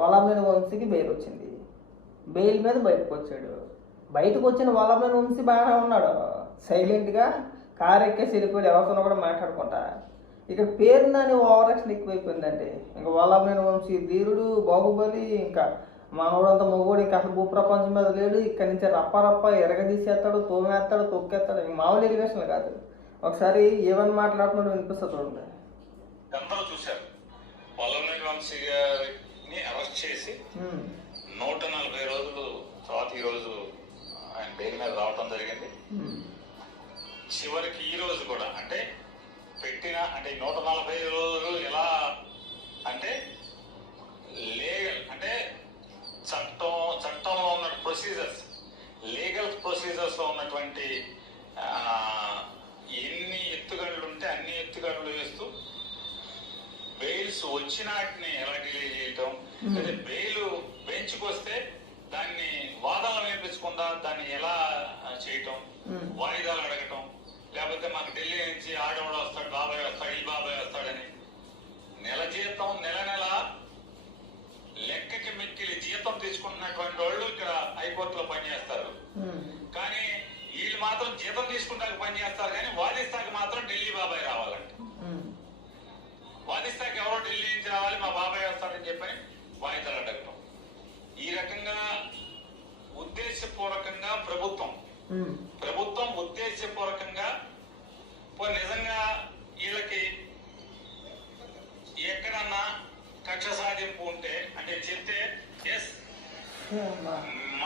వల్లభనేని వంశీకి బెయిల్ వచ్చింది. బెయిల్ మీద బయటకు వచ్చాడు. బయటకు వచ్చిన వల్లభనేని వంశీ బాగానే ఉన్నాడు, సైలెంట్గా కారు ఎక్కేసి వెళ్ళిపోయాడు, ఎవరితో కూడా మాట్లాడుకుంటా. ఇక్కడ పేరు నాని ఓవరాక్షన్ ఎక్కువైపోయిందండి. ఇంకా వల్లభనేని వంశీ ధీరుడు, బాహుబలి, ఇంకా మనోడంతా మొగోడు, ఇంకా అసలు భూప్రపంచం మీద లేడు. ఇక్కడి నుంచి రప్ప ఎరగదీసేస్తాడు, తోమేస్తాడు, తొక్కేస్తాడు. ఇంక మామూలు ఎలివేషన్లు కాదు. ఒకసారి ఏమని మాట్లాడుతున్నాడు వినిపిస్తుంది చూడండి. అందరూ చూశారు, వల్లభనేని వంశీ గారిని అరెస్ట్ చేసి 140 రోజులు తర్వాత ఈ రోజు ఆయన బెయిల్ మీద రావటం జరిగింది. చివరికి ఈ రోజు కూడా అంటే పెట్టిన అంటే 140 రోజులు ఎలా అంటే లీగల్ అంటే చట్టంలో ఉన్న ప్రొసీజర్స్, లీగల్ ప్రొసీజర్స్ లో ఉన్నటువంటి ఎన్ని ఎత్తుగడలు ఉంటే అన్ని ఎత్తుగడలు వేస్తూ బెయిల్స్ వచ్చినాటిని ఎలా డిలే చేయటం, లేదా బెయిల్ బెంచ్కి వస్తే దాన్ని వాదనలు వినిపించకుండా దాన్ని ఎలా చేయటం, వాయిదాలు అడగటం, లేకపోతే మాకు ఢిల్లీ నుంచి ఆడవాడు వస్తాడు, బాబాయ్ వస్తాడు, ఈ బాబాయ్ వస్తాడని నెల జీతం నెల లెక్కకి మిక్కిలి జీతం తీసుకుంటున్నటువంటి వాళ్ళు ఇక్కడ హైకోర్టులో పనిచేస్తారు. కానీ వీళ్ళు మాత్రం జీతం తీసుకుంటాక పనిచేస్తారు, కానీ వాదిస్తాక మాత్రం ఢిల్లీ బాబాయ్ రావాలంట. వాదిస్తాక ఎవరో ఢిల్లీ నుంచి రావాలి, మా బాబాయ్ వస్తాడని చెప్పని వాయిదాలు అడగటం. ఈ రకంగా ఉద్దేశపూర్వకంగా ప్రభుత్వం ఉద్దేశపూర్వకంగా నిజంగా వీళ్ళకి ఎక్కడన్నా కక్ష సాధింపు ఉంటే అంటే చెప్తే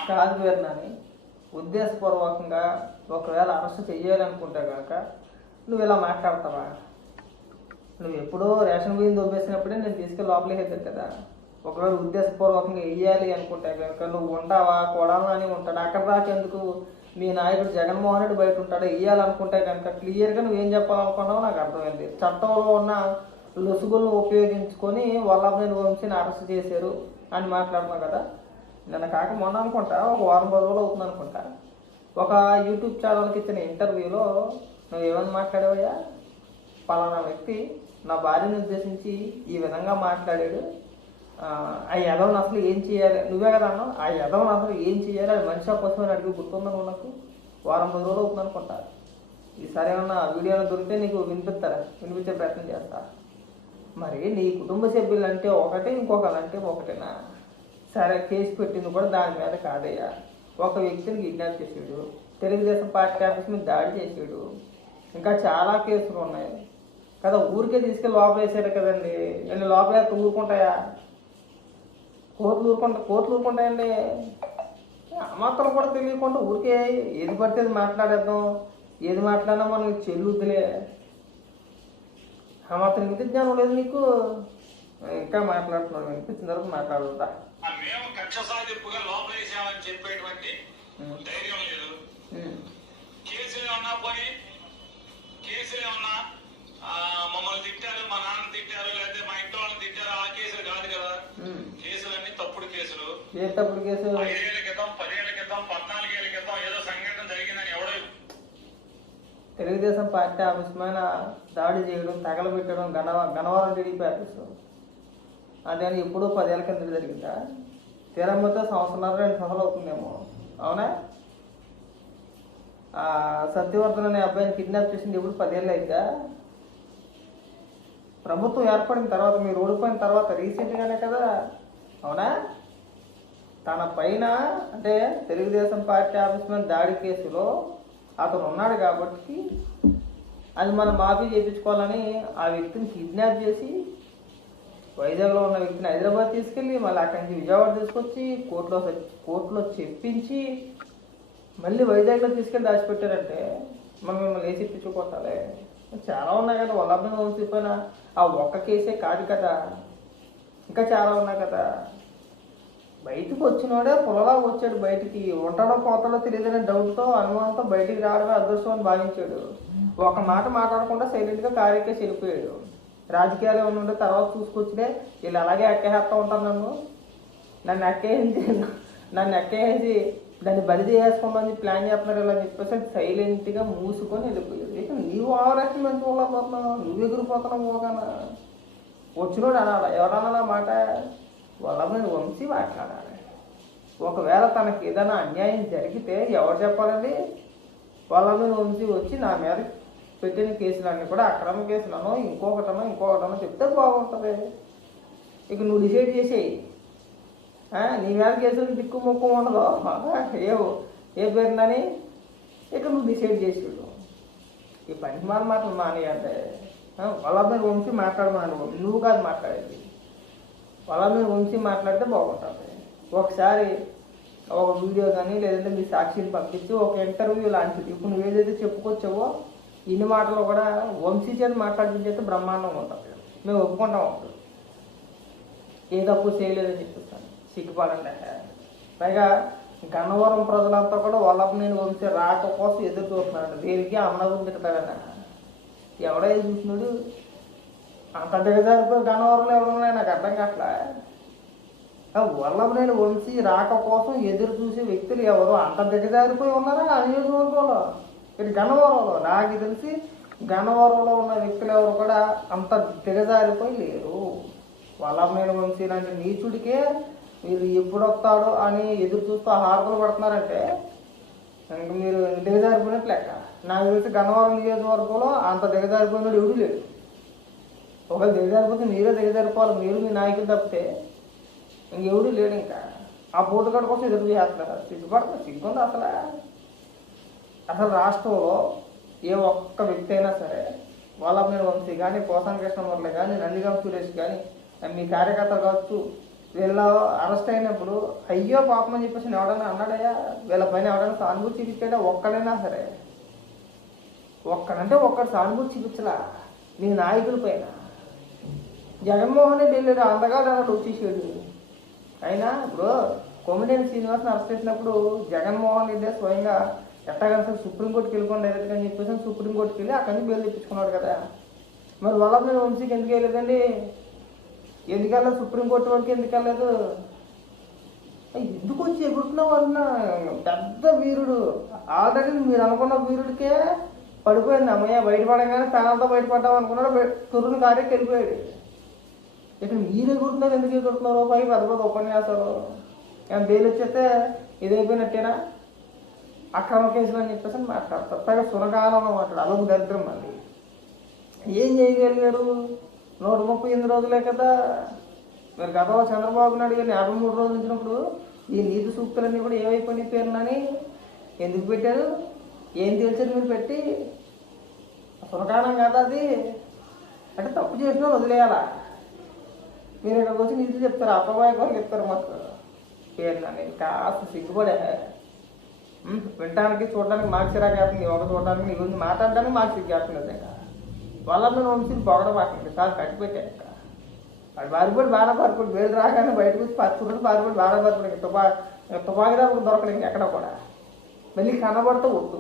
కాదు పేరునని ఉద్దేశపూర్వకంగా ఒకవేళ అరెస్ట్ చెయ్యాలనుకుంటే కనుక నువ్వు ఇలా మాట్లాడతావా? నువ్వు ఎప్పుడో రేషన్ బియ్యం దొబ్బేసినప్పుడే నేను తీసుకెళ్ళి లోపలికి వెళ్తాను కదా. ఒకవేళ ఉద్దేశపూర్వకంగా వెయ్యాలి అనుకుంటే కనుక నువ్వు ఉంటావా? కొడాలని అని ఉంటాడు. అక్కడ దాకెందుకు మీ నాయకుడు జగన్మోహన్ రెడ్డి బయట ఉంటాడు. వెయ్యాలనుకుంటే కనుక క్లియర్గా నువ్వేం చెప్పాలనుకున్నావో నాకు అర్థమైంది. చట్టంలో ఉన్న లొసుగులను ఉపయోగించుకొని వల్లభనేని వంశీని అరెస్ట్ చేశారు అని మాట్లాడుతున్నావు కదా. నిన్న కాక మొన్న అనుకుంటా, ఒక వారం రోజులు అవుతుంది అనుకుంటా, ఒక యూట్యూబ్ ఛానల్కి ఇచ్చిన ఇంటర్వ్యూలో నువ్వు ఏమని మాట్లాడావయ్యా? పలానా వ్యక్తి నా భార్యను ఉద్దేశించి ఈ విధంగా మాట్లాడాడు, ఆ యదవని అసలు ఏం చేయాలి, నువ్వే కదా అన్నావు, ఆ యదవని అసలు ఏం చేయాలి, అది మనిషి కోసం అడిగి గుర్తుందా నువ్వు? నాకు వారం రోజులు అవుతుంది అనుకుంటా. ఈసారి ఏమన్నా వీడియోలో దొరికితే నీకు వినిపించే ప్రయత్నం చేస్తా. మరి నీ కుటుంబ సభ్యులు అంటే ఒకటే, ఇంకొకరు అంటే ఒకటేనా? సరే, కేసు పెట్టింది కూడా దాని మీద కాదయ్యా. ఒక వ్యక్తిని కిడ్నాప్ చేసాడు, తెలుగుదేశం పార్టీ ఆఫీస్ మీద దాడి చేసాడు, ఇంకా చాలా కేసులు ఉన్నాయి కదా. ఊరికే తీసుకెళ్ళి లోపల వేసారు కదండి. వెళ్ళి లోపల వేస్తే ఊరుకుంటాయా? కోర్టులు ఊరుకుంటాయండి? మాత్రం కూడా తెలియకుండా ఊరికే ఏది పడితే అది మాట్లాడేద్దాం, ఏది మాట్లాడినా మనకి చెల్లుద్దులే. ఆ మాత్రం ఇంటి జ్ఞానం లేదు నీకు. ఇంకా మాట్లాడుతున్నాడు, వినిపించిన తర్వాత మాట్లాడుతా. మేము కక్ష సాధింపుగా లోపలేసామని చెప్పేటువంటి ధైర్యం లేదు. కేసులు ఏమన్నా పోయి కేసులు ఏమన్నా మమ్మల్ని తిట్టారు, మా నాన్న తిట్టారు, లేకపోతే మా ఇంట్లో వాళ్ళని తిట్టారు, ఆ కేసులు కాదు కదా. కేసులన్నీ తప్పుడు కేసులు. ఏ తప్పుడు కేసు? 5 ఏళ్ల క్రితం, 10 ఏళ్ల క్రితం, 14 ఏళ్ల క్రితం ఏదో సంఘటన జరిగిందని ఎవడో తెలుగుదేశం పార్టీ ఆఫీస్ పైన దాడి చేయడం, తగలబెట్టడం, గన్నవరం టీడీపీ ఆఫీసు అదే ఎప్పుడూ 10 ఏళ్ళ కింద జరిగిందా? తీరమ్మతో 1.5 సంవత్సరాలు అవుతుందేమో. అవునా? సత్యవర్ధన్ అనే అబ్బాయిని కిడ్నాప్ చేసింది ఎప్పుడు 10 ఏళ్ళు అయిద్దా? ప్రభుత్వం ఏర్పడిన తర్వాత, మీరు ఓడిపోయిన తర్వాత రీసెంట్గానే కదా. అవునా? తన పైన అంటే తెలుగుదేశం పార్టీ ఆఫీస్ మీద దాడి కేసులో అతను ఉన్నాడు కాబట్టి అది మనం మాఫీ చేయించుకోవాలని ఆ వ్యక్తిని కిడ్నాప్ చేసి వైజాగ్లో ఉన్న వ్యక్తిని హైదరాబాద్ తీసుకెళ్ళి మళ్ళీ అక్కడి నుంచి విజయవాడ తీసుకొచ్చి కోర్టులో చెప్పించి మళ్ళీ వైజాగ్లో తీసుకెళ్ళి దాచిపెట్టారంటే మనం మిమ్మల్ని వేసి ఇప్పించుకోవాలి. చాలా ఉన్నాయి కదా. వల్లభనేని వంశీ పైన ఆ ఒక్క కేసే కాదు కదా, ఇంకా చాలా ఉన్నాయి కదా. బయటకు వచ్చినోడే పొలలా వచ్చాడు. బయటికి ఉంటాడో పోతాడో తెలియదనే డౌట్తో, అనుమానంతో బయటికి రావడమే అదృష్టం అని భావించాడు. ఒక మాట మాట్లాడకుండా సైలెంట్గా కారెక్కేసి వెళ్ళిపోయాడు. రాజకీయాలు ఏమైనా ఉంటే తర్వాత చూసుకొచ్చినే వీళ్ళు అలాగే ఎక్కేస్తూ ఉంటారు. నన్ను ఎక్కేసి దాన్ని బలి చేసుకుందామని ప్లాన్ చేస్తున్నారు ఇలా చెప్పేసి సైలెంట్గా మూసుకొని వెళ్ళిపోయాడు. ఇక నీవు ఆరోగ్యం మంచి పోతున్నావు, నువ్వు ఎగిరిపోతున్నావు. పోగానా వచ్చినోడు అనాలా? ఎవరన్నా మాట వాళ్ళని వంశీ మాట్లాడాలి. ఒకవేళ తనకి ఏదైనా అన్యాయం జరిగితే ఎవరు చెప్పాలండి? వాళ్ళని వంశీ వచ్చి నా మీద పెట్టిన కేసులన్నీ కూడా అక్రమ కేసులను ఇంకొకటనో చెప్తే బాగుంటుంది. ఇక నువ్వు డిసైడ్ చేసేయి. నీ మీద కేసులు దిక్కు మొక్కు ఉండదు, ఏ పేరునని ఇక నువ్వు డిసైడ్ చేసేడు. ఈ పనిమాల మాటలు మాని అంటే వాళ్ళ మీద వంశీ మాట్లాడమన్నాడు, నువ్వు కాదు మాట్లాడేది. వాళ్ళ మీద వంశీ మాట్లాడితే బాగుంటుంది. ఒకసారి ఒక వీడియో కానీ లేదంటే మీ సాక్షిని పంపించి ఒక ఇంటర్వ్యూ లాంటిది ఇప్పుడు నువ్వు ఏదైతే చెప్పుకొచ్చావో ఇన్ని మాటలు కూడా వంశీ చేత మాట్లాడించేస్తే బ్రహ్మాండంగా ఉంటుంది. మేము ఒప్పుకుంటాం. అప్పుడు ఏ తప్పు చేయలేదని చెప్పిస్తాను, సిగ్గుపడండి. పైగా గన్నవరం ప్రజలంతా కూడా వల్లభనేని వంశీ రాక కోసం ఎదురు చూస్తున్నాడు. దేనికి అన్నదం తింటాడన్నా ఎవడో చూసినాడు. అంత దిగజారిపోయి గన్నవరంలో ఎవరున్నాయి నాకు అర్థం కావట్లే. వల్లభనేని వంశీ రాక కోసం ఎదురు చూసే వ్యక్తులు ఎవరు అంత దిగజారిపోయి ఉన్నారా ఆ నియోజకవర్గంలో? ఇటు గన్నవరంలో నాకు తెలిసి గన్నవరంలో ఉన్న వ్యక్తులు ఎవరు కూడా అంత దిగజారిపోయి లేరు. వల్లభనేని వంశీ లాంటి నీచుడికే మీరు ఎప్పుడు వస్తాడో అని ఎదురు చూస్తూ హారతలు పడుతున్నారంటే ఇంక మీరు దిగజారిపోయినట్లు లెక్క. నాకు తెలిసి గన్నవరం నియోజకవర్గంలో అంత దిగజారిపోయినాడు ఎవడు లేడు. ఒకవేళ దిగజారిపోతే మీరే దిగజారిపోవాలి, మీరు మీ నాయకులు తప్పితే ఇంకెవడూ లేడు. ఇంకా ఆ పోటుగాడు కోసం ఎదురు చేస్తున్నారు. సిగ్గుపడతారు, సిగ్గుంది అసలు రాష్ట్రంలో ఏ ఒక్క వ్యక్తి అయినా సరే వల్లభనేని వంశీ కానీ పోసాని కృష్ణమురళి కానీ నందిగాం సురేష్ కానీ మీ కార్యకర్తలు కావచ్చు వీళ్ళ అరెస్ట్ అయినప్పుడు అయ్యో పాపం అని చెప్పేసి ఎవడన్నా అన్నాడయ్యా? వీళ్ళ పైన ఎవడైనా సానుభూతి చూపించాడా? ఒక్కడైనా సరే ఒక్కడంటే ఒక్కడు సానుభూతి చూపించలా మీ నాయకుల పైన. జగన్మోహన్ రెడ్డి వెళ్ళాడు, అంతగా అన్నాడు వచ్చేసాడు. అయినా ఇప్పుడు కొమ్మినేని శ్రీనివాస్ని అరెస్ట్ చేసినప్పుడు జగన్మోహన్ రెడ్డి స్వయంగా ఎట్టగలిసి సుప్రీంకోర్టుకి వెళ్ళిపోండి డైరెక్ట్గా అని చెప్పేసి సుప్రీంకోర్టుకి వెళ్ళి అక్కడి నుంచి బెయిల్ తెప్పించుకున్నాడు కదా. మరి వల్లభనేని వంశీకి ఎందుకు వెళ్ళలేదండి? ఎందుకు వెళ్ళలేదు? సుప్రీంకోర్టు వరకు ఎందుకు వెళ్ళలేదు? ఎందుకు వచ్చి ఎగురుతున్నావు అన్న పెద్ద వీరుడు. ఆల్రెడీ మీరు అనుకున్న వీరుడికే పడిపోయింది. అమ్మయ్య బయటపడగానే ప్రాణాలతో బయటపడ్డాం అనుకున్నాడు, తురుని కార్యకి వెళ్ళిపోయాడు. ఇక్కడ మీరు ఎగురుతున్నారు, ఎందుకు ఎగురుతున్నారు? పై పెద్ద పెద్ద ఉపన్యాసాలు ఏమైనా బెయిల్ వచ్చేస్తే ఇదైపోయినట్టేనా? అక్రమ కేసులు అని చెప్పేసి మాట్లాడతారు. పైగా సునకాలంలో మాట్లాడు, అదొక దరిద్రం. మళ్ళీ ఏం చేయగలిగారు? 138 రోజులే కదా. మరి గతంలో చంద్రబాబు నాయుడు గారిని 53 రోజులు ఉంచినప్పుడు ఈ నీతి సూక్తులన్నీ కూడా ఏమైపోయినాయి పేరునని ఎందుకు పెట్టారు? ఏం తెలిసారు మీరు పెట్టి? సునకాలం కదా అది. అంటే తప్పు చేసిన వదిలేయాలా? మీరు ఇక్కడికి వచ్చి నీతులు చెప్తారు, అపవాయి వాళ్ళు చెప్తారు మాకు పేరునని. కాస్త సిగ్గుపడే. వినడానికి చూడడానికి మాకు చిరాకు వేస్తుంది, ఒక చూడడానికి నీ గురించి మాట్లాడడానికి మాకు సిగ్గు వేస్తుంది. ఇంకా వల్లభనేని వంశీని పొగడమాకండి, సార్ కట్టిపెట్టాను. ఇంకా వాడు పారిపోయి బాగా పారిపోయి వేలు రాగానే బయటకు వచ్చి పచ్చుకుంటూ పారిపోయి బాగా పారిపోయి తుపాకిదా దొరకలేదు ఇంకెక్కడ కూడా. మళ్ళీ కనబడితే ఒట్టు.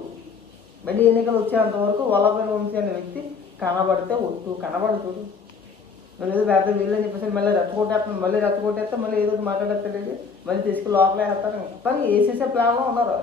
మళ్ళీ ఎన్నికలు వచ్చేంత వరకు వల్లభనేని వంశీ అనే వ్యక్తి కనబడితే ఒట్టు, కనబడుతుంది. మళ్ళీ ఏదో పెద్ద వీళ్ళని చెప్పేసి మళ్ళీ రెచ్చగొట్టేస్తాను, మళ్ళీ రెచ్చగొట్టేస్తే మళ్ళీ ఏదో మాట్లాడేది తెలియదు, మళ్ళీ తీసుకుని లోపలే వేస్తారు. మొత్తాన్ని వేసేసే ప్లాన్లో ఉన్నారు.